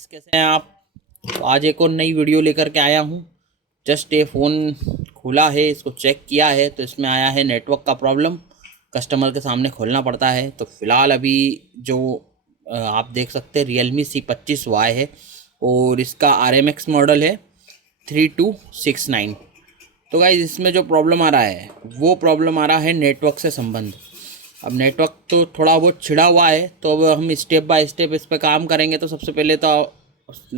Guys, कैसे हैं आप। तो आज एक और नई वीडियो लेकर के आया हूँ। जस्ट ये फ़ोन खुला है, इसको चेक किया है तो इसमें आया है नेटवर्क का प्रॉब्लम। कस्टमर के सामने खोलना पड़ता है। तो फ़िलहाल अभी जो आप देख सकते हैं Realme C25Y है और इसका RMX मॉडल है 3269। तो गाइस, इसमें जो प्रॉब्लम आ रहा है वो प्रॉब्लम आ रहा है नेटवर्क से संबंध। अब नेटवर्क तो थोड़ा बहुत छिड़ा हुआ है, तो अब हम स्टेप बाय स्टेप इस पर काम करेंगे। तो सबसे पहले तो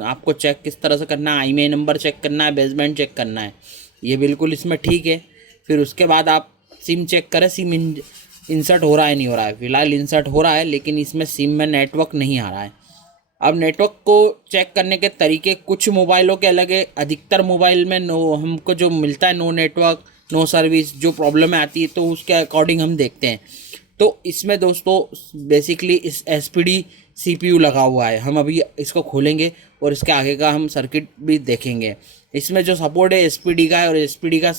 आपको चेक किस तरह से करना है, IMEI नंबर चेक करना है, बेसबैंड चेक करना है, ये बिल्कुल इसमें ठीक है। फिर उसके बाद आप सिम चेक करें, सिम इंसर्ट हो रहा है नहीं हो रहा है। फिलहाल इंसर्ट हो रहा है लेकिन इसमें सिम में नेटवर्क नहीं आ रहा है। अब नेटवर्क को चेक करने के तरीके कुछ मोबाइलों के अलग है। अधिकतर मोबाइल में हमको जो मिलता है नो नेटवर्क नो सर्विस, जो प्रॉब्लम आती है तो उसके अकॉर्डिंग हम देखते हैं। तो इसमें दोस्तों बेसिकली इस SPD CPU लगा हुआ है। हम अभी इसको खोलेंगे और इसके आगे का हम सर्किट भी देखेंगे। इसमें जो सपोर्ट है SPD का है, और SPD का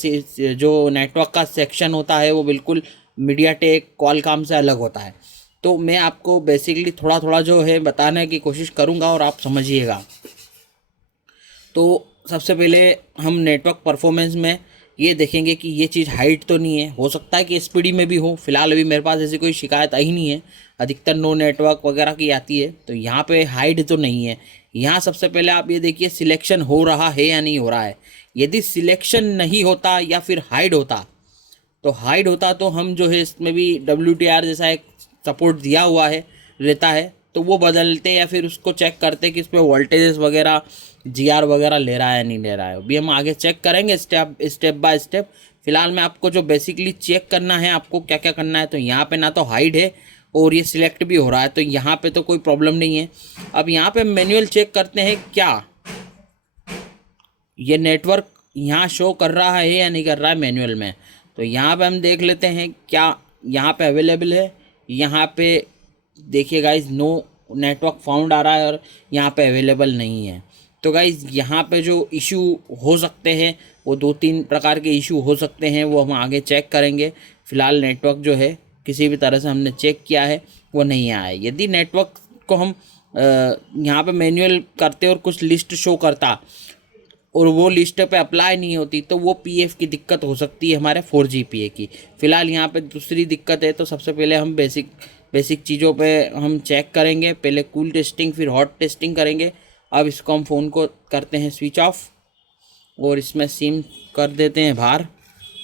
जो नेटवर्क का सेक्शन होता है वो बिल्कुल मीडियाटेक क्वालकॉम से अलग होता है। तो मैं आपको बेसिकली थोड़ा थोड़ा जो है बताने की कोशिश करूँगा और आप समझिएगा। तो सबसे पहले हम नेटवर्क परफॉर्मेंस में ये देखेंगे कि ये चीज़ हाइट तो नहीं है। हो सकता है कि SPD में भी हो, फिलहाल अभी मेरे पास ऐसी कोई शिकायत आई नहीं है। अधिकतर नो नेटवर्क वगैरह की आती है, तो यहाँ पे हाइट तो नहीं है। यहाँ सबसे पहले आप ये देखिए सिलेक्शन हो रहा है या नहीं हो रहा है। यदि सिलेक्शन नहीं होता या फिर हाइड होता, तो हाइड होता तो हम जो है इसमें भी WTR जैसा एक सपोर्ट दिया हुआ है रहता है, तो वो बदलते या फिर उसको चेक करते कि इसमें वोल्टेजेस वगैरह GR वगैरह ले रहा है नहीं ले रहा है। अभी हम आगे चेक करेंगे स्टेप बाय स्टेप। फिलहाल मैं आपको जो बेसिकली चेक करना है, आपको क्या क्या करना है, तो यहाँ पे ना तो हाइड है और ये सिलेक्ट भी हो रहा है, तो यहाँ पे तो कोई प्रॉब्लम नहीं है। अब यहाँ पे मैनुअल चेक करते हैं क्या ये नेटवर्क यहाँ शो कर रहा है या नहीं कर रहा है मैनुअल में। तो यहाँ पे हम देख लेते हैं क्या यहाँ पे अवेलेबल है। यहाँ पे देखिए गाइज नो नेटवर्क फाउंड आ रहा है और यहाँ पे अवेलेबल नहीं है। तो गाइज यहाँ पे जो इशू हो सकते हैं वो 2-3 प्रकार के इशू हो सकते हैं, वो हम आगे चेक करेंगे। फ़िलहाल नेटवर्क जो है किसी भी तरह से हमने चेक किया है वो नहीं आया है। यदि नेटवर्क को हम यहाँ पे मैनुअल करते और कुछ लिस्ट शो करता और वो लिस्ट पे अप्लाई नहीं होती, तो वो PF की दिक्कत हो सकती है हमारे 4GPA की। फ़िलहाल यहाँ पे दूसरी दिक्कत है। तो सबसे पहले हम बेसिक चीज़ों पे हम चेक करेंगे। पहले कूल टेस्टिंग फिर हॉट टेस्टिंग करेंगे। अब इसको हम फ़ोन को करते हैं स्विच ऑफ और इसमें सिम कर देते हैं बाहर,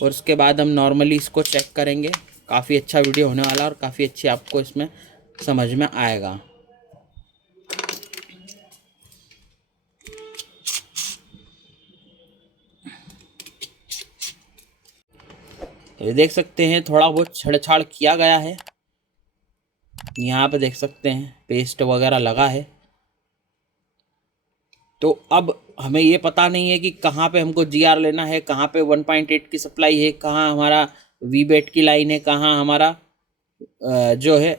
और उसके बाद हम नॉर्मली इसको चेक करेंगे। काफ़ी अच्छा वीडियो होने वाला और काफ़ी अच्छी आपको इसमें समझ में आएगा। तो ये देख सकते हैं थोड़ा बहुत छेड़छाड़ किया गया है। यहाँ पे देख सकते हैं पेस्ट वगैरह लगा है। तो अब हमें ये पता नहीं है कि कहाँ पे हमको GR लेना है, कहाँ पे 1.8 की सप्लाई है, कहाँ हमारा VBAT की लाइन है, कहाँ हमारा जो है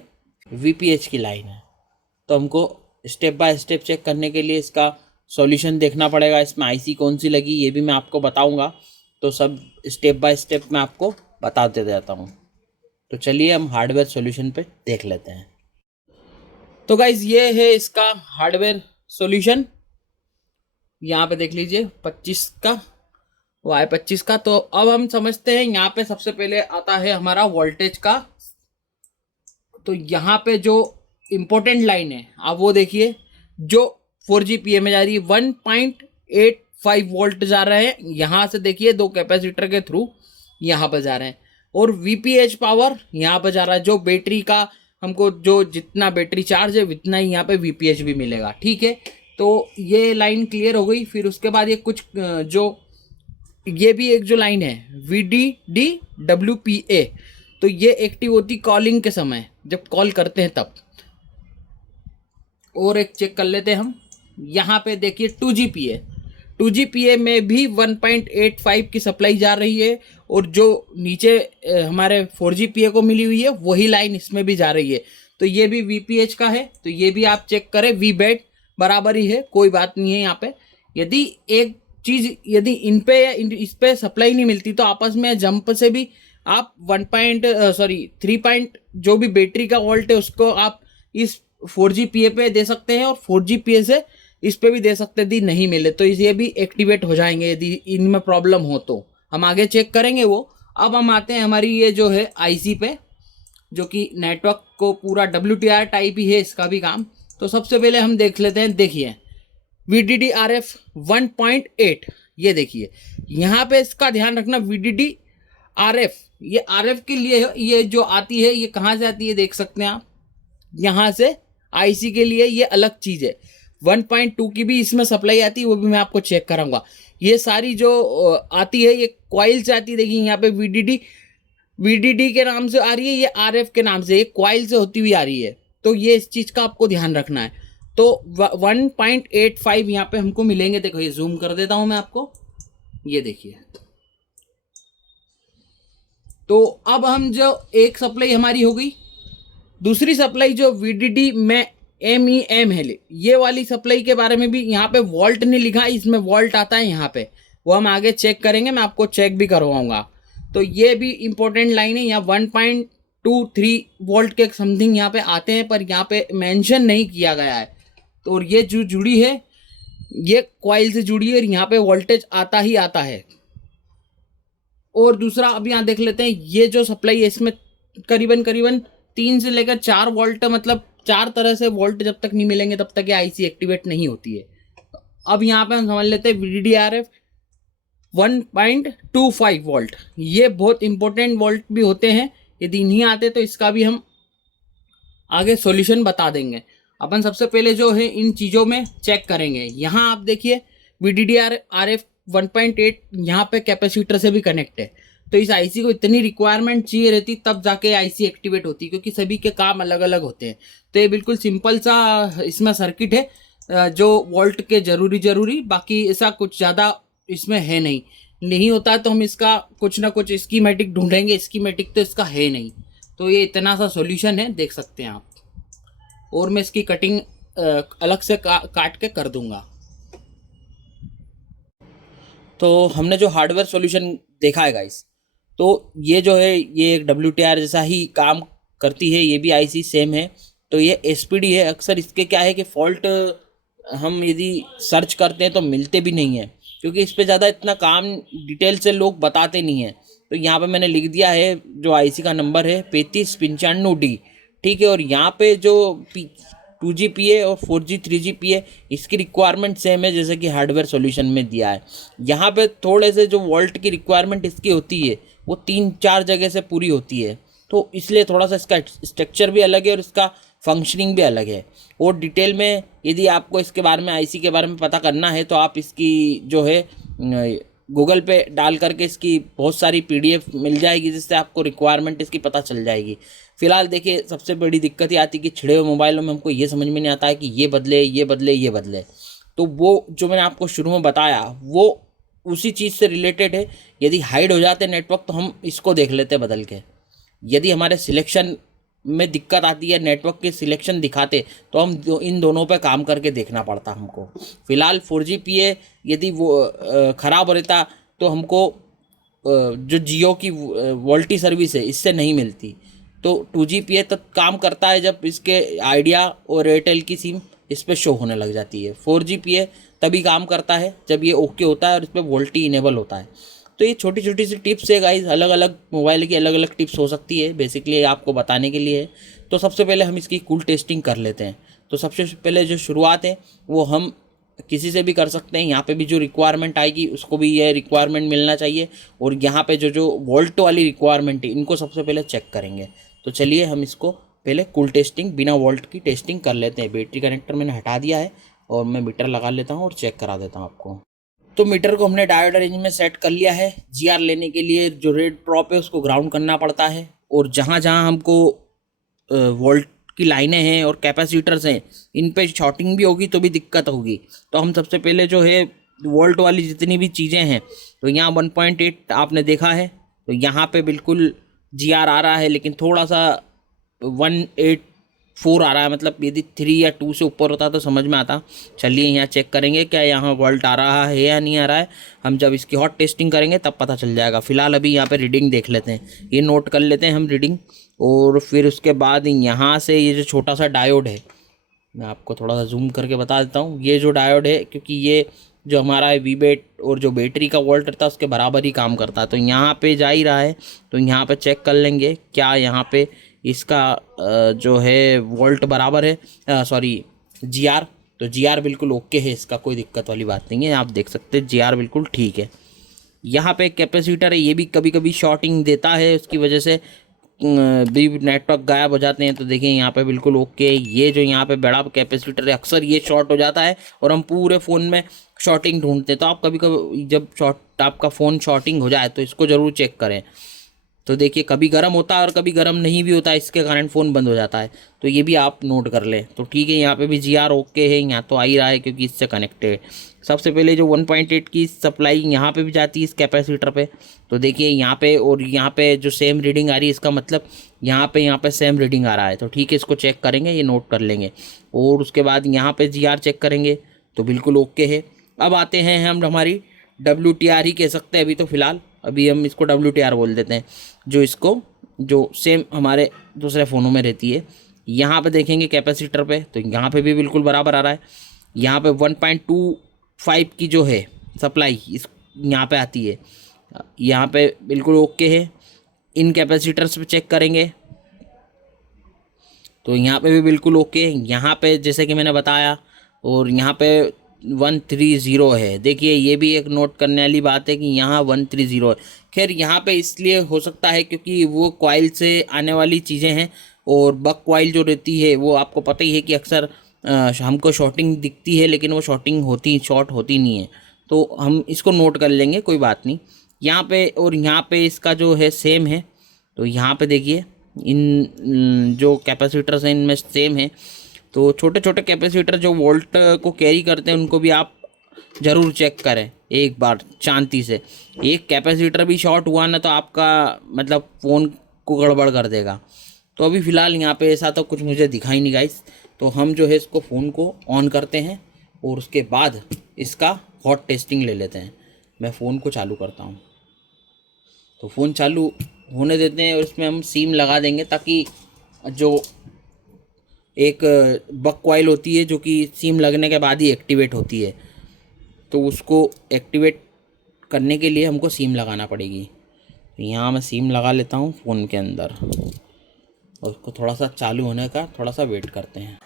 VPH की लाइन है। तो हमको स्टेप बाय स्टेप चेक करने के लिए इसका सॉल्यूशन देखना पड़ेगा। इसमें IC कौन सी लगी ये भी मैं आपको बताऊंगा। तो सब स्टेप बाय स्टेप मैं आपको बताते जाता हूँ। तो चलिए हम हार्डवेयर सॉल्यूशन पे देख लेते हैं। तो गाइज ये है इसका हार्डवेयर सॉल्यूशन। यहाँ पे देख लीजिए 25 का Y25 का। तो अब हम समझते हैं, यहाँ पे सबसे पहले आता है हमारा वोल्टेज का। तो यहाँ पे जो इम्पोर्टेंट लाइन है आप वो देखिए, जो 4GPA में जा रही है 1.85 वोल्ट जा रहे हैं। यहाँ से देखिए 2 कैपेसिटर के थ्रू यहाँ पर जा रहे हैं, और VPH पावर यहाँ पर जा रहा है। जो बैटरी का हमको जो जितना बैटरी चार्ज है उतना ही यहाँ पे VPH भी मिलेगा। ठीक है, तो ये लाइन क्लियर हो गई। फिर उसके बाद ये कुछ जो ये भी एक जो लाइन है VDD WPA, तो ये एक्टिव होती कॉलिंग के समय, जब कॉल करते हैं तब। और एक चेक कर लेते हैं हम। यहाँ पे देखिए 2GPA में भी 1.85 की सप्लाई जा रही है, और जो नीचे हमारे 4GPA को मिली हुई है वही लाइन इसमें भी जा रही है। तो ये भी VPH का है, तो ये भी आप चेक करें। VBAT बराबर ही है, कोई बात नहीं है यहाँ पे। यदि एक चीज़ यदि इस पे सप्लाई नहीं मिलती, तो आपस में जंप से भी आप 3 जो भी बैटरी का वोल्ट है उसको आप इस 4GPA पे दे सकते हैं, और 4GPA से इस पे भी दे सकते यदि नहीं मिले तो ये भी एक्टिवेट हो जाएंगे यदि इनमें प्रॉब्लम हो तो हम आगे चेक करेंगे वो। अब हम आते हैं हमारी ये जो है आईसी पे, जो कि नेटवर्क को पूरा WTR टाइप ही है इसका भी काम। तो सबसे पहले हम देख लेते हैं, देखिए VDD-RF 1.8, ये देखिए यहाँ पे इसका ध्यान रखना। VDD-RF ये RF के लिए ये जो आती है, ये कहाँ से आती है देख सकते हैं आप, यहाँ से। आईसी के लिए ये अलग चीज़ है। 1.2 की भी इसमें सप्लाई आती है, वो भी मैं आपको चेक कराऊंगा। ये सारी जो आती है ये कॉइल से आती है। देखिए यहाँ पे VDD के नाम से आ रही है, ये RF के नाम से, ये कॉइल से होती हुई आ रही है। तो ये इस चीज़ का आपको ध्यान रखना है। तो 1.85 यहाँ पे हमको मिलेंगे। देखो ये जूम कर देता हूँ मैं आपको, ये देखिए। तो अब हम जो एक सप्लाई हमारी हो गई, दूसरी सप्लाई जो VDD में MEM है, ये वाली सप्लाई के बारे में भी यहाँ पे वोल्ट नहीं लिखा, इसमें वोल्ट आता है यहाँ पे, वो हम आगे चेक करेंगे, मैं आपको चेक भी करवाऊंगा। तो ये भी इंपॉर्टेंट लाइन है। यहाँ 1.23 वोल्ट के समथिंग यहाँ पे आते हैं, पर यहाँ पे मेंशन नहीं किया गया है। तो और ये जो जुड़ी है ये कॉइल से जुड़ी है और यहाँ पे वोल्टेज आता ही आता है। और दूसरा अब यहाँ देख लेते हैं, ये जो सप्लाई है इसमें करीबन 3 से लेकर 4 वोल्ट, मतलब 4 तरह से वोल्ट जब तक नहीं मिलेंगे तब तक ये आईसी एक्टिवेट नहीं होती है। अब यहाँ पे हम समझ लेते हैं VDD-RF 1.25 वोल्ट, ये बहुत इंपॉर्टेंट वोल्ट भी होते हैं। यदि नहीं आते तो इसका भी हम आगे सॉल्यूशन बता देंगे। अपन सबसे पहले जो है इन चीज़ों में चेक करेंगे। यहाँ आप देखिए VDD-RF 1.8 यहाँ पे कैपेसिटर से भी कनेक्ट है। तो इस आईसी को इतनी रिक्वायरमेंट चाहिए रहती तब जाके आईसी एक्टिवेट होती, क्योंकि सभी के काम अलग अलग होते हैं। तो ये बिल्कुल सिंपल सा इसमें सर्किट है जो वोल्ट के जरूरी, बाकी ऐसा कुछ ज़्यादा इसमें है नहीं होता तो हम इसका कुछ ना कुछ स्कीमेटिक ढूंढेंगे। स्कीमेटिक तो इसका है नहीं, तो ये इतना सा सॉल्यूशन है, देख सकते हैं आप। और मैं इसकी कटिंग अलग से काट के कर दूंगा। तो हमने जो हार्डवेयर सॉल्यूशन देखा है गाइस, तो ये जो है ये एक WTR जैसा ही काम करती है, ये भी आईसी सेम है। तो ये SPD है। अक्सर इसके क्या है कि फॉल्ट हम यदि सर्च करते हैं तो मिलते भी नहीं हैं, क्योंकि इस पर ज़्यादा इतना काम डिटेल से लोग बताते नहीं हैं। तो यहाँ पे मैंने लिख दिया है जो आईसी का नंबर है 3595D, ठीक है। और यहाँ पे जो 2GPA और 4G 3GPA इसकी रिक्वायरमेंट सेम है जैसे कि हार्डवेयर सॉल्यूशन में दिया है। यहाँ पे थोड़े से जो वोल्ट की रिक्वायरमेंट इसकी होती है वो 3-4 जगह से पूरी होती है, तो इसलिए थोड़ा सा इसका स्ट्रक्चर भी अलग है और इसका फंक्शनिंग भी अलग है। और डिटेल में यदि आपको इसके बारे में आईसी के बारे में पता करना है तो आप इसकी जो है गूगल पे डाल करके इसकी बहुत सारी PDF मिल जाएगी, जिससे आपको रिक्वायरमेंट इसकी पता चल जाएगी। फिलहाल देखिए सबसे बड़ी दिक्कत ये आती है कि छिड़े हुए मोबाइलों में हमको ये समझ में नहीं आता है कि ये बदले। तो वो जो मैंने आपको शुरू में बताया वो उसी चीज़ से रिलेटेड है। यदि हाइड हो जाते नेटवर्क तो हम इसको देख लेते बदल के। यदि हमारे सिलेक्शन में दिक्कत आती है, नेटवर्क के सिलेक्शन दिखाते, तो हम इन दोनों पे काम करके देखना पड़ता हमको। फ़िलहाल 4GPA यदि वो ख़राब रहता तो हमको जो जियो की वोल्टी सर्विस है इससे नहीं मिलती। तो 2GPA तक काम करता है जब इसके आइडिया और एयरटेल की सिम इस पर शो होने लग जाती है। 4GPA तभी काम करता है जब ये ओके होता है और इस पर वोल्टी इनेबल होता है। तो ये छोटी छोटी सी टिप्स है गाइस, अलग अलग मोबाइल की अलग अलग टिप्स हो सकती है, बेसिकली आपको बताने के लिए है। तो सबसे पहले हम इसकी कूल टेस्टिंग कर लेते हैं। तो सबसे पहले जो शुरुआत है वो हम किसी से भी कर सकते हैं। यहाँ पे भी जो रिक्वायरमेंट आएगी उसको भी ये रिक्वायरमेंट मिलना चाहिए, और यहाँ पे जो वोल्ट वाली रिक्वायरमेंट है इनको सबसे पहले चेक करेंगे। तो चलिए हम इसको पहले कूल टेस्टिंग बिना वोल्ट की टेस्टिंग कर लेते हैं। बैटरी कनेक्टर मैंने हटा दिया है और मैं मीटर लगा लेता हूँ और चेक करा देता हूँ आपको। तो मीटर को हमने डायोड रेंज में सेट कर लिया है। GR लेने के लिए जो रेड ड्रॉप है उसको ग्राउंड करना पड़ता है, और जहाँ जहाँ हमको वोल्ट की लाइनें हैं और कैपेसिटर्स हैं इन पे शॉर्टिंग भी होगी तो भी दिक्कत होगी। तो हम सबसे पहले जो है वोल्ट वाली जितनी भी चीज़ें हैं, तो यहाँ 1.8 आपने देखा है, तो यहाँ पे बिल्कुल GR आ रहा है, लेकिन थोड़ा सा 184 आ रहा है। मतलब यदि 3 या 2 से ऊपर होता तो समझ में आता। चलिए यहाँ चेक करेंगे क्या यहाँ वोल्ट आ रहा है या नहीं आ रहा है। हम जब इसकी हॉट टेस्टिंग करेंगे तब पता चल जाएगा। फिलहाल अभी यहाँ पे रीडिंग देख लेते हैं, ये नोट कर लेते हैं हम रीडिंग। और फिर उसके बाद यहाँ से ये जो छोटा सा डायोड है मैं आपको थोड़ा सा जूम करके बता देता हूँ। ये जो डायोड है, क्योंकि ये जो हमारा वी बैट और जो बैटरी का वोल्ट रहता है उसके बराबर ही काम करता है, तो यहाँ पे जा ही रहा है। तो यहाँ पे चेक कर लेंगे क्या यहाँ पे इसका जो है वोल्ट बराबर है, सॉरी जीआर। तो जीआर बिल्कुल ओके है, इसका कोई दिक्कत वाली बात नहीं है। आप देख सकते हैं जीआर बिल्कुल ठीक है। यहाँ पे कैपेसिटर है, ये भी कभी कभी शॉर्टिंग देता है, उसकी वजह से भी नेटवर्क गायब हो जाते हैं। तो देखिए यहाँ पे बिल्कुल ओके। ये जो यहाँ पे बड़ा कैपेसिटर है अक्सर ये शॉर्ट हो जाता है और हम पूरे फ़ोन में शॉर्टिंग ढूंढते हैं। तो आप कभी कभी जब आपका फ़ोन शॉर्टिंग हो जाए तो इसको ज़रूर चेक करें। तो देखिए कभी गर्म होता है और कभी गर्म नहीं भी होता है, इसके कारण फ़ोन बंद हो जाता है। तो ये भी आप नोट कर लें। तो ठीक है, यहाँ पे भी जीआर ओके है, यहाँ तो आ ही रहा है क्योंकि इससे कनेक्टेड। सबसे पहले जो 1.8 की सप्लाई यहाँ पे भी जाती है इस कैपेसिटर पे। तो देखिए यहाँ पे और यहाँ पे जो सेम रीडिंग आ रही है, इसका मतलब यहाँ पे सेम रीडिंग आ रहा है। तो ठीक है, इसको चेक करेंगे, ये नोट कर लेंगे। और उसके बाद यहाँ पे जीआर चेक करेंगे तो बिल्कुल ओके है। अब आते हैं हम हमारी WTR ही कह सकते हैं अभी, तो फिलहाल अभी हम इसको WTR बोल देते हैं, जो इसको जो सेम हमारे दूसरे फ़ोनों में रहती है। यहाँ पे देखेंगे कैपेसिटर पे तो यहाँ पे भी बिल्कुल बराबर आ रहा है। यहाँ पे 1.25 की जो है सप्लाई इस यहाँ पे आती है, यहाँ पे बिल्कुल ओके है। इन कैपेसिटर्स पे चेक करेंगे तो यहाँ पे भी बिल्कुल ओके। यहाँ पे जैसे कि मैंने बताया, और यहाँ पे 130 है। देखिए ये भी एक नोट करने वाली बात है कि यहाँ 130 है। खैर यहाँ पे इसलिए हो सकता है क्योंकि वो कॉइल से आने वाली चीज़ें हैं, और बक कॉइल जो रहती है वो आपको पता ही है कि अक्सर हमको शॉर्टिंग दिखती है, लेकिन वो शॉर्ट होती नहीं है। तो हम इसको नोट कर लेंगे, कोई बात नहीं। यहाँ पे और यहाँ पे इसका जो है सेम है। तो यहाँ पे देखिए इन जो कैपेसिटर्स हैं इनमें सेम है। तो छोटे छोटे कैपेसिटर जो वोल्ट को कैरी करते हैं उनको भी आप ज़रूर चेक करें एक बार शांति से। एक कैपेसिटर भी शॉर्ट हुआ ना तो आपका मतलब फ़ोन को गड़बड़ कर देगा। तो अभी फ़िलहाल यहाँ पे ऐसा तो कुछ मुझे दिखाई नहीं गाइस। तो हम जो है इसको फ़ोन को ऑन करते हैं और उसके बाद इसका हॉट टेस्टिंग ले लेते हैं। मैं फ़ोन को चालू करता हूँ, तो फ़ोन चालू होने देते हैं और इसमें हम सिम लगा देंगे, ताकि जो एक बक कॉइल होती है जो कि सिम लगने के बाद ही एक्टिवेट होती है, तो उसको एक्टिवेट करने के लिए हमको सिम लगाना पड़ेगी। तो यहाँ मैं सिम लगा लेता हूँ फ़ोन के अंदर और उसको थोड़ा सा चालू होने का थोड़ा सा वेट करते हैं।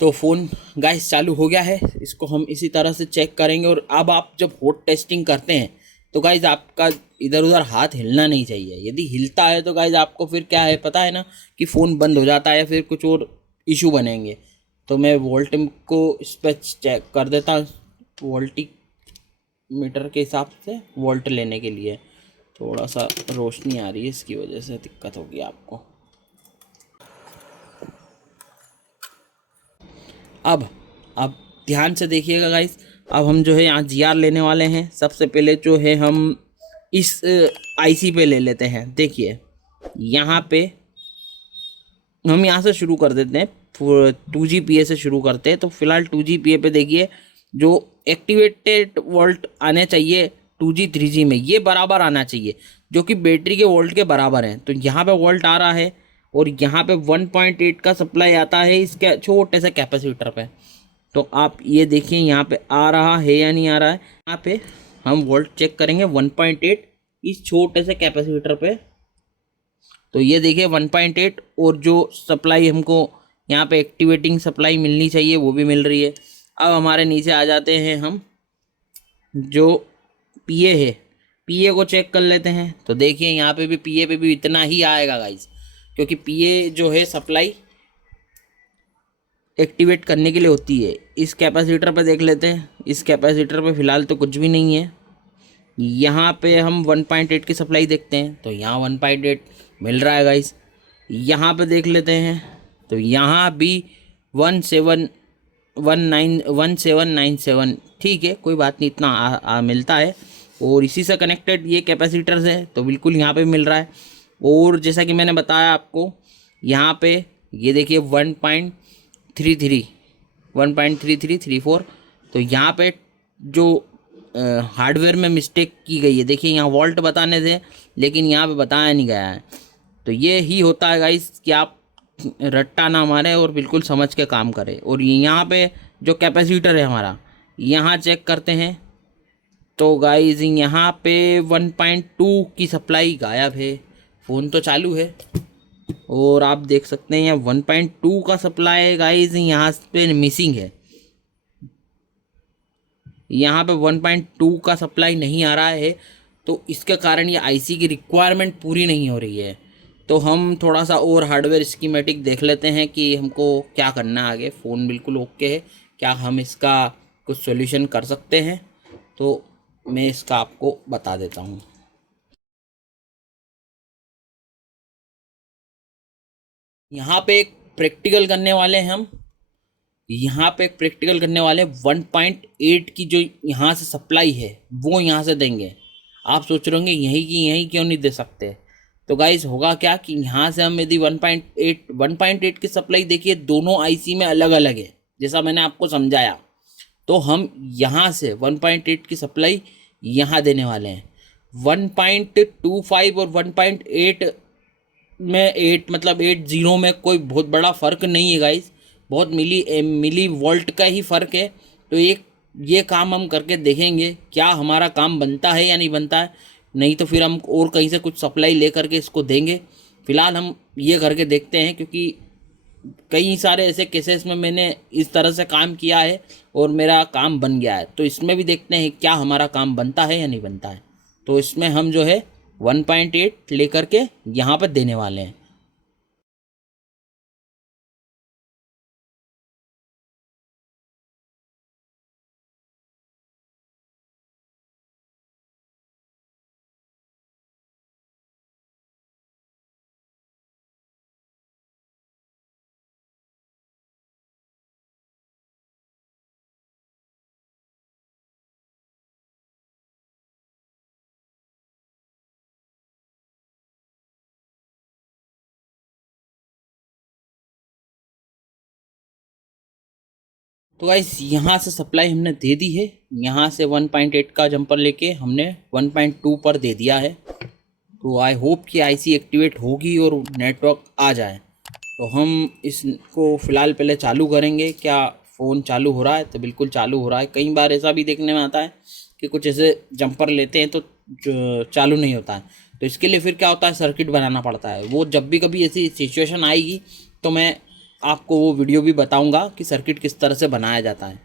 तो फ़ोन गाइस चालू हो गया है, इसको हम इसी तरह से चेक करेंगे। और अब आप जब हॉट टेस्टिंग करते हैं तो गाइस आपका इधर उधर हाथ हिलना नहीं चाहिए। यदि हिलता है तो गाइस आपको फिर क्या है पता है ना, कि फ़ोन बंद हो जाता है या फिर कुछ और इशू बनेंगे। तो मैं वोल्ट को इस पर चेक कर देता हूँ, वोल्टी मीटर के हिसाब से वोल्ट लेने के लिए। थोड़ा सा रोशनी आ रही है, इसकी वजह से दिक्कत होगी आपको। अब ध्यान से देखिएगा गाइस। अब हम जो है यहाँ जीआर लेने वाले हैं। सबसे पहले जो है हम इस आईसी पे ले लेते हैं। देखिए यहाँ पे हम यहाँ से शुरू कर देते हैं, 2GPA से शुरू करते हैं। तो फिलहाल 2GPA पे देखिए जो एक्टिवेटेड वोल्ट आने चाहिए 2G 3G में ये बराबर आना चाहिए, जो कि बैटरी के वोल्ट के बराबर हैं। तो यहाँ पे वोल्ट आ रहा है और यहाँ पे 1.8 का सप्लाई आता है इसके छोटे से कैपेसिटर पे। तो आप ये देखिए यहाँ पे आ रहा है या नहीं आ रहा है। यहाँ पे हम वोल्ट चेक करेंगे 1.8 इस छोटे से कैपेसिटर पे। तो ये देखिए 1.8 और जो सप्लाई हमको यहाँ पे एक्टिवेटिंग सप्लाई मिलनी चाहिए वो भी मिल रही है। अब हमारे नीचे आ जाते हैं हम, जो PA है PA को चेक कर लेते हैं। तो देखिए यहाँ पे भी PA पे भी इतना ही आएगा गाइस, क्योंकि PA जो है सप्लाई एक्टिवेट करने के लिए होती है। इस कैपेसिटर पे देख लेते हैं, इस कैपेसिटर पे फ़िलहाल तो कुछ भी नहीं है। यहाँ पे हम 1.8 की सप्लाई देखते हैं तो यहाँ 1.8 मिल रहा है गाइस। यहाँ पे देख लेते हैं तो यहाँ भी 1797 ठीक है, कोई बात नहीं, इतना मिलता है। और इसी से कनेक्टेड ये कैपेसिटर्स है तो बिल्कुल यहाँ पे मिल रहा है। और जैसा कि मैंने बताया आपको, यहाँ पे ये देखिए 1.3334। तो यहाँ पे जो हार्डवेयर में मिस्टेक की गई है, देखिए यहाँ वोल्ट बताने थे लेकिन यहाँ पे बताया नहीं गया है। तो ये ही होता है गाइस कि आप रट्टा ना मारें और बिल्कुल समझ के काम करें। और यहाँ पे जो कैपेसिटर है हमारा, यहाँ चेक करते हैं तो गाइस यहाँ पे 1.2 की सप्लाई गायब है। फ़ोन तो चालू है और आप देख सकते हैं यहाँ 1.2 का सप्लाई गाइस यहाँ पे मिसिंग है। यहाँ पे 1.2 का सप्लाई नहीं आ रहा है, तो इसके कारण ये आईसी की रिक्वायरमेंट पूरी नहीं हो रही है। तो हम थोड़ा सा और हार्डवेयर स्कीमेटिक देख लेते हैं कि हमको क्या करना है आगे। फ़ोन बिल्कुल ओके है, क्या हम इसका कुछ सॉल्यूशन कर सकते हैं, तो मैं इसका आपको बता देता हूँ। यहाँ पे एक प्रैक्टिकल करने वाले हैं हम। यहाँ पे एक प्रैक्टिकल करने वाले 1.8 की जो यहाँ से सप्लाई है वो यहाँ से देंगे। आप सोच रहे होंगे यहीं की यहीं क्यों नहीं दे सकते। तो गाइस होगा क्या कि यहाँ से हम यदि 1.8 की सप्लाई, देखिए दोनों आईसी में अलग अलग है जैसा मैंने आपको समझाया। तो हम यहाँ से 1.8 की सप्लाई यहाँ देने वाले हैं। 1.25 और 1.8 में 8 मतलब 80 में कोई बहुत बड़ा फ़र्क नहीं है गाइस, बहुत मिली वोल्ट का ही फ़र्क है। तो ये काम हम करके देखेंगे क्या हमारा काम बनता है या नहीं बनता है। नहीं तो फिर हम और कहीं से कुछ सप्लाई ले करके इसको देंगे। फ़िलहाल हम ये करके देखते हैं, क्योंकि कई सारे ऐसे केसेस में मैंने इस तरह से काम किया है और मेरा काम बन गया है। तो इसमें भी देखते हैं क्या हमारा काम बनता है या नहीं बनता है। तो इसमें हम जो है 1.8 लेकर के यहाँ पर देने वाले हैं। तो गाइस यहाँ से सप्लाई हमने दे दी है। यहाँ से 1.8 का जंपर लेके हमने 1.2 पर दे दिया है। तो आई होप कि आईसी एक्टिवेट होगी और नेटवर्क आ जाए। तो हम इसको फ़िलहाल पहले चालू करेंगे। क्या फ़ोन चालू हो रहा है? तो बिल्कुल चालू हो रहा है। कई बार ऐसा भी देखने में आता है कि कुछ ऐसे जंपर लेते हैं तो चालू नहीं होता है। तो इसके लिए फिर क्या होता है, सर्किट बनाना पड़ता है। वो जब भी कभी ऐसी सिचुएशन आएगी तो मैं आपको वो वीडियो भी बताऊंगा कि सर्किट किस तरह से बनाया जाता है।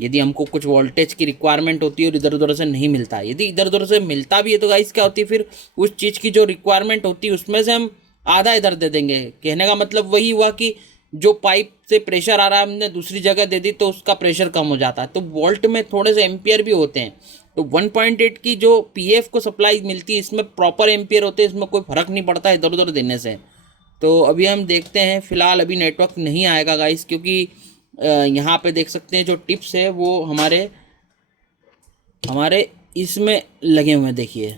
यदि हमको कुछ वोल्टेज की रिक्वायरमेंट होती है और इधर उधर से नहीं मिलता है, यदि इधर उधर से मिलता भी है तो गाइस क्या होती है, फिर उस चीज़ की जो रिक्वायरमेंट होती है उसमें से हम आधा इधर दे देंगे। कहने का मतलब वही हुआ कि जो पाइप से प्रेशर आ रहा है हमने दूसरी जगह दे दी तो उसका प्रेशर कम हो जाता है। तो वोल्ट में थोड़े से एम्पियर भी होते हैं। तो 1.8 की जो पीएफ को सप्लाई मिलती है इसमें प्रॉपर एम्पियर होते हैं, इसमें कोई फ़र्क नहीं पड़ता इधर उधर देने से। तो अभी हम देखते हैं। फ़िलहाल अभी नेटवर्क नहीं आएगा गाइस, क्योंकि यहाँ पे देख सकते हैं जो टिप्स है वो हमारे हमारे इसमें लगे हुए हैं, देखिए।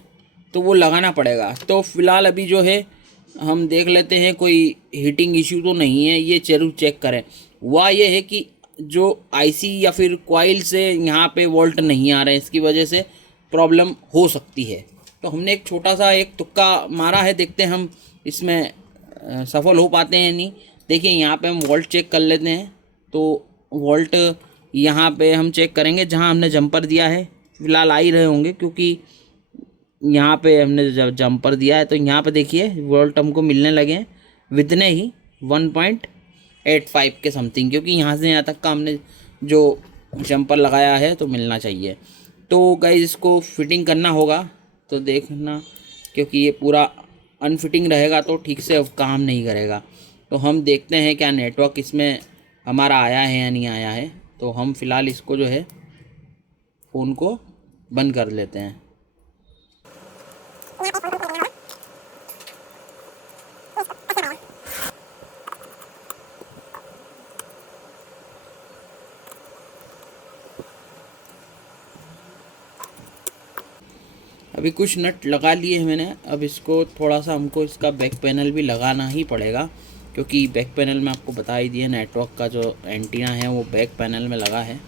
तो वो लगाना पड़ेगा। तो फ़िलहाल अभी जो है हम देख लेते हैं कोई हीटिंग इश्यू तो नहीं है, ये जरूर चेक करें। हुआ ये है कि जो आईसी या फिर कॉइल से यहाँ पे वोल्ट नहीं आ रहे हैं, इसकी वजह से प्रॉब्लम हो सकती है। तो हमने एक छोटा सा एक तुक्का मारा है, देखते हैं हम इसमें सफल हो पाते हैं नहीं। देखिए यहाँ पे हम वोल्ट चेक कर लेते हैं। तो वोल्ट यहाँ पे हम चेक करेंगे जहाँ हमने जंपर दिया है। फ़िलहाल आ ही रहे होंगे क्योंकि यहाँ पे हमने जब जंपर दिया है तो यहाँ पे देखिए वोल्ट हमको मिलने लगे हैं विदने ही 1.85 के समथिंग, क्योंकि यहाँ से यहाँ तक का हमने जो जंपर लगाया है तो मिलना चाहिए। तो गाइस इसको फिटिंग करना होगा, तो देखना, क्योंकि ये पूरा अनफिटिंग रहेगा तो ठीक से अब काम नहीं करेगा। तो हम देखते हैं क्या नेटवर्क इसमें हमारा आया है या नहीं आया है। तो हम फ़िलहाल इसको जो है फ़ोन को बंद कर लेते हैं। अभी कुछ नट लगा लिए हैं मैंने। अब इसको थोड़ा सा हमको इसका बैक पैनल भी लगाना ही पड़ेगा, क्योंकि बैक पैनल में आपको बता ही दिया नेटवर्क का जो एंटीना है वो बैक पैनल में लगा है।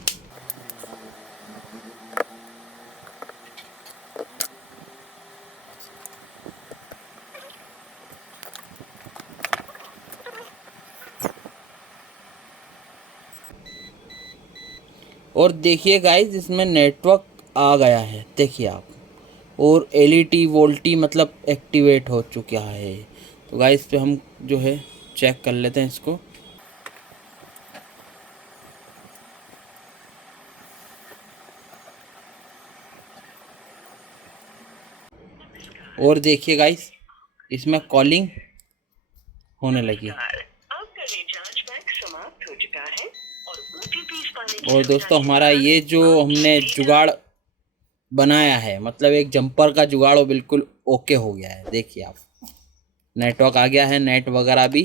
और देखिए गाइस इसमें नेटवर्क आ गया है, देखिए आप, और एलईडी वोल्टी मतलब एक्टिवेट हो चुका है। तो गाइस पे हम जो है चेक कर लेते हैं इसको। और देखिए गाइस इसमें कॉलिंग होने लगी। आपका रिचार्ज पैक समाप्त हो चुका है और OTP पाने की और दोस्तों हमारा ये जो हमने जुगाड़ बनाया है, मतलब एक जंपर का जुगाड़, वो बिल्कुल ओके हो गया है। देखिए आप, नेटवर्क आ गया है, नेट वगैरह भी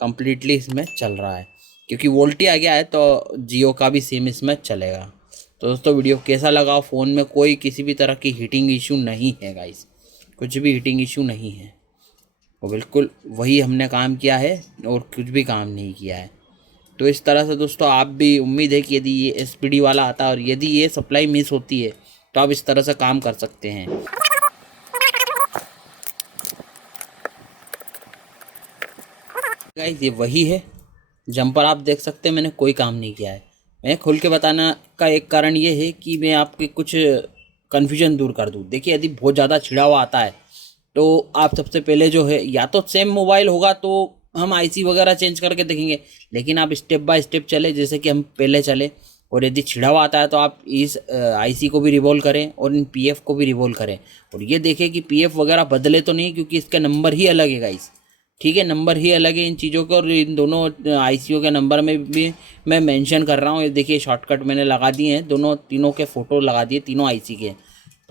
कम्प्लीटली इसमें चल रहा है, क्योंकि वोल्टी आ गया है तो जियो का भी सिम इसमें चलेगा। तो दोस्तों वीडियो कैसा लगा? फ़ोन में कोई किसी भी तरह की हीटिंग इशू नहीं है गाइस, कुछ भी हीटिंग इशू नहीं है, वो बिल्कुल वही हमने काम किया है और कुछ भी काम नहीं किया है। तो इस तरह से दोस्तों आप भी, उम्मीद है कि यदि ये SPD वाला आता है और यदि ये सप्लाई मिस होती है तो आप इस तरह से काम कर सकते हैं। गाइस ये वही है जंपर, आप देख सकते हैं मैंने कोई काम नहीं किया है। मैं खोल के बताना का एक कारण ये है कि मैं आपके कुछ कन्फ्यूजन दूर कर दूँ। देखिए यदि बहुत ज़्यादा छिड़ा हुआ आता है तो आप सबसे पहले जो है, या तो सेम मोबाइल होगा तो हम IC वगैरह चेंज करके देखेंगे, लेकिन आप स्टेप बाय स्टेप चले जैसे कि हम पहले चले। और यदि छिड़ा हुआ आता है तो आप इस IC को भी रिवॉल्व करें और इन PF को भी रिवॉल्व करें, और ये देखें कि PF वगैरह बदले तो नहीं, क्योंकि इसका नंबर ही अलग है गाइस, ठीक है, नंबर ही अलग है इन चीज़ों के। और इन दोनों ICO के नंबर में भी मैं मेंशन कर रहा हूँ। ये देखिए शॉर्टकट मैंने लगा दिए हैं, दोनों तीनों के फ़ोटो लगा दिए, तीनों IC के,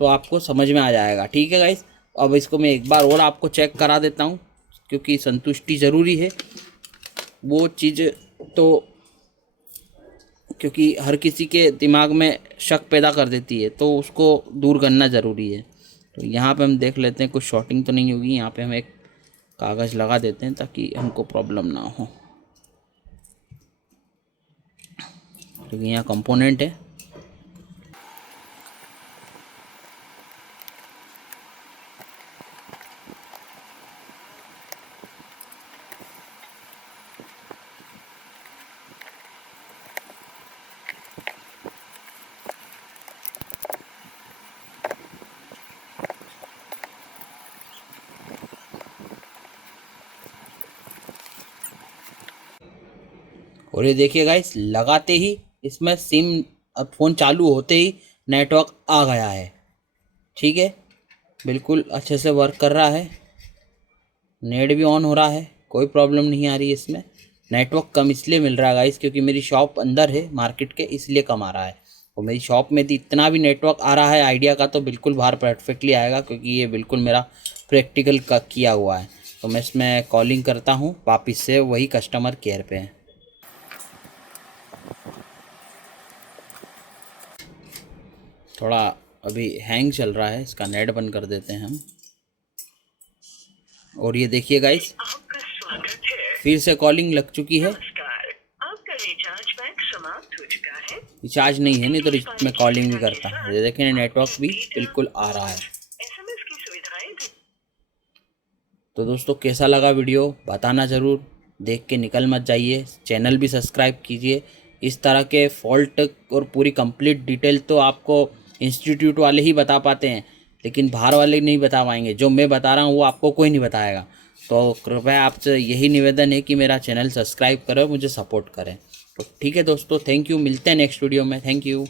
तो आपको समझ में आ जाएगा। ठीक है गाइस, अब इसको मैं एक बार और आपको चेक करा देता हूँ, क्योंकि संतुष्टि ज़रूरी है वो चीज़, तो क्योंकि हर किसी के दिमाग में शक पैदा कर देती है, तो उसको दूर करना ज़रूरी है। तो यहाँ पे हम देख लेते हैं कुछ शॉर्टिंग तो नहीं होगी। यहाँ पे हम एक कागज़ लगा देते हैं ताकि हमको प्रॉब्लम ना हो, क्योंकि यहाँ कंपोनेंट है। और ये देखिए गाइस, लगाते ही इसमें सिम, अब फ़ोन चालू होते ही नेटवर्क आ गया है। ठीक है, बिल्कुल अच्छे से वर्क कर रहा है, नेट भी ऑन हो रहा है, कोई प्रॉब्लम नहीं आ रही है इसमें। नेटवर्क कम इसलिए मिल रहा है गाइस क्योंकि मेरी शॉप अंदर है मार्केट के, इसलिए कम आ रहा है। और मेरी शॉप में इतना भी नेटवर्क आ रहा है आइडिया का, तो बिल्कुल बाहर परफेक्टली आएगा, क्योंकि ये बिल्कुल मेरा प्रैक्टिकल का किया हुआ है। तो मैं इसमें कॉलिंग करता हूँ वापस से, वही कस्टमर केयर पे है। थोड़ा अभी हैंग चल रहा है, इसका नेट बंद कर देते हैं हम। और ये देखिए गाइस, आपका स्वागत है। फिर से कॉलिंग लग चुकी है। नमस्कार, आपका रिचार्ज पैक समाप्त हो चुका है। रिचार्ज नहीं है, नहीं तो मैं कॉलिंग भी करता है। ये देखें नेटवर्क भी बिल्कुल आ रहा है। SMS की सुविधाएं भी। तो दोस्तों कैसा लगा वीडियो बताना ज़रूर, देख के निकल मत जाइए, चैनल भी सब्सक्राइब कीजिए। इस तरह के फॉल्ट और पूरी कंप्लीट डिटेल तो आपको इंस्टीट्यूट वाले ही बता पाते हैं, लेकिन बाहर वाले नहीं बता पाएंगे। जो मैं बता रहा हूँ वो आपको कोई नहीं बताएगा। तो कृपया आपसे यही निवेदन है कि मेरा चैनल सब्सक्राइब करें, मुझे सपोर्ट करें। तो ठीक है दोस्तों, थैंक यू, मिलते हैं नेक्स्ट वीडियो में। Thank you.